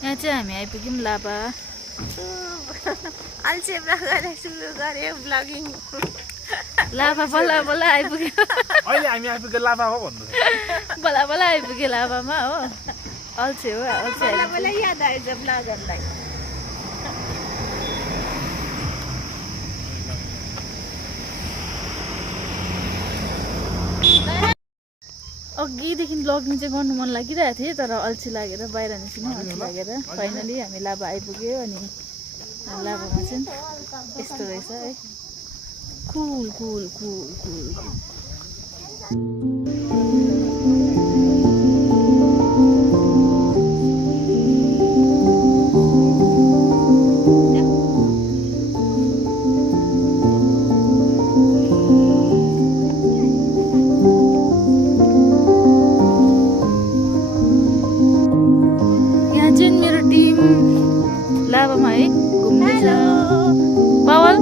यहाँ चाहिँ हामी आइपुग्यौँ लाभा। अल्छे ब्लगर सुरु गरे ब्लगिङ। लाभा बल्ल बल्ल आइपुग्यो। अहिले हामी आइपुग्यो लाभा हो भन्नु। बल्ल बल्ल आइपुग्यो लाभामा हो। अल्छे हो अल्छे। बल्ल बल्ल याद आएछ ब्लगरलाई। अघिदेखि ब्लगिङ चाहिँ गर्नु मन लागिरहेको थियो तर अल्छी लागेर बाहिर निस्किनु अल्छी लागेर फाइनली हामी लाभा आइपुग्यो। अनि लाभामा चाहिँ यस्तो रहेछ है, कुल कुल कुल कुल। लाभामा है घुम्दैछ पवल।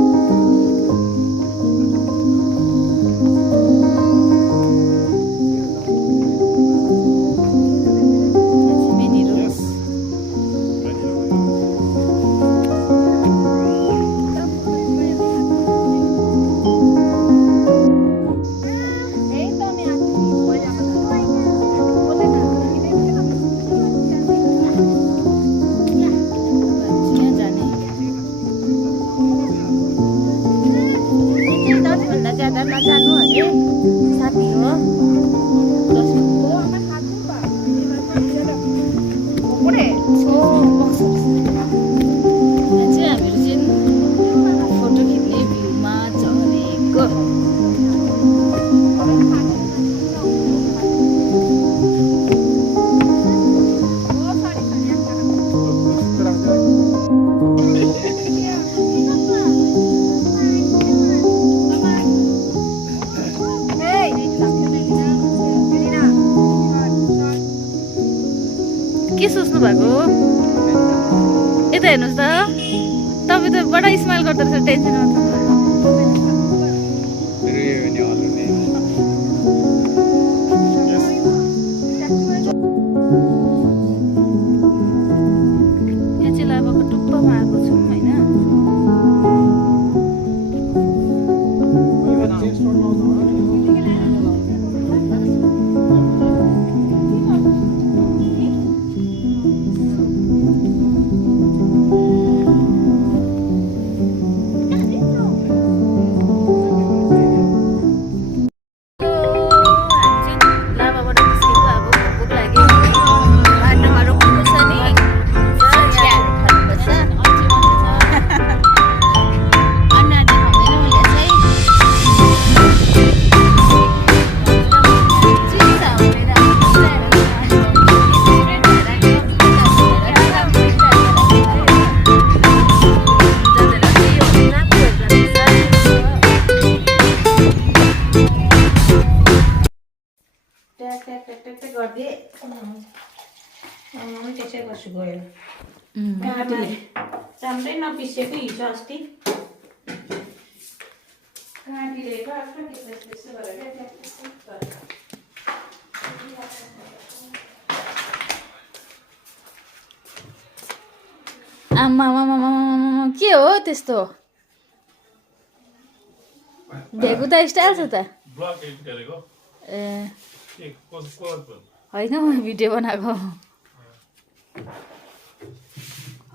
नजानु अरे साथी हो। हामीहरू चाहिँ फोटो खिच्ने भ्यूमा झरेको। के सोच्नु भएको? यता हेर्नुहोस् त, तपाईँ त बडा स्माइल गर्दो रहेछ टेन्सनमा त। यहाँ चाहिँ लाभाको टुप्पोमा आएको छौँ होइन। त्यसै गर्छु गयो राम्रै नपिसेको हिजो अस्ति आमा के हो त्यस्तो? भेगु त स्टाइल छ त। ए होइन म भिडियो बनाएको।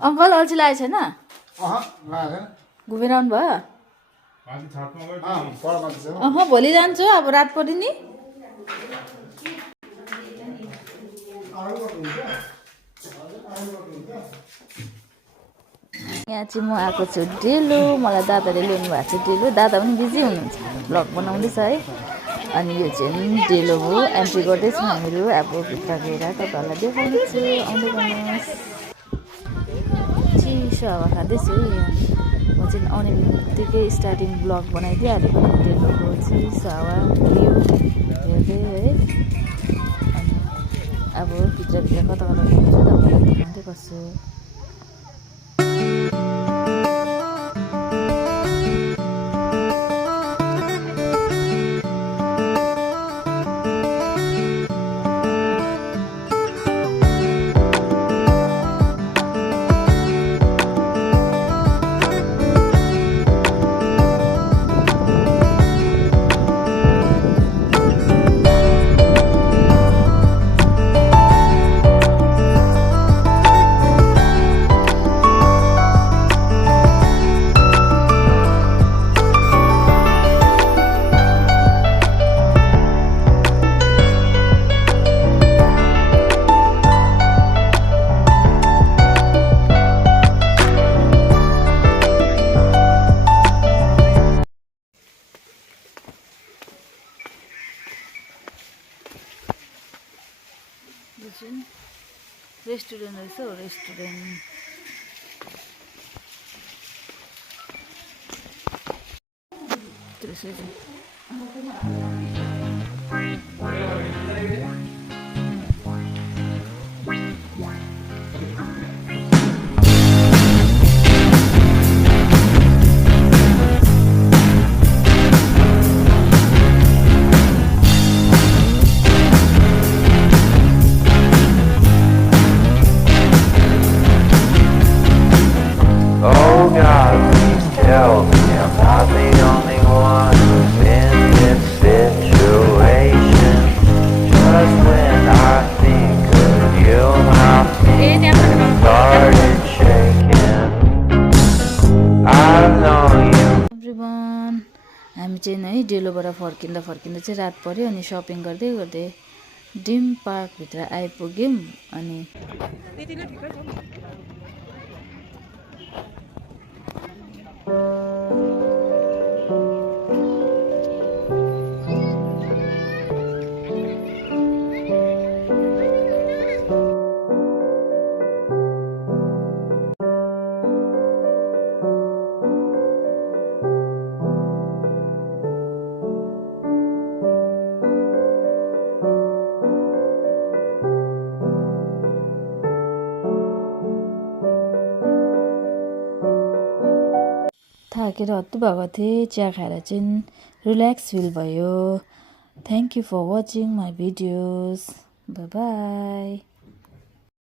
अङ्कल अल्छी लागेको छैन? घुमेर आउनु भयो? भोलि जान्छु अब रात पऱ्यो नि। यहाँ चाहिँ म आएको छु डेलो। मलाई दादाले ल्याउनु भएको छ डेलो। दादा पनि बिजी हुनुहुन्छ, भ्लग बनाउँदैछ है। अनि यो चाहिँ डेलो हो। एन्ट्री गर्दैछौँ हामीहरू। अब भित्र गएर तपाईँहरूलाई देखाउनेछु, आउँदै गर्नुहोस्। चिसो हावा खाँदैछु यहाँ। म चाहिँ आउने बित्तिकै स्टार्टिङ ब्लग बनाइदिइहालेको। डेलोको चिसो हावा भ्यू हेर्दै है। अनि अब भित्रभित्र कता कता घुम्छु तपाईँलाई देखाउँदै गर्छु। रेस्टुरेन्ट रहेछ हौ रेस्टुरेन्ट त्यसरी Oh God, please tell me I'm not the only one who's in this situation. Just when I think of you, my feet started shaking. I've known you. Everyone हामी चाहिँ है डेलोबाट फर्किँदा चाहिँ रात पर्यो अनि सपिङ गर्दै गर्दै ड्रिम पार्कभित्र आइपुग्यौँ अनि थाकेर हत्तु भएको थिएँ चिया खाएर चाहिँ रिल्याक्स फिल भयो thank you for watching my videos bye by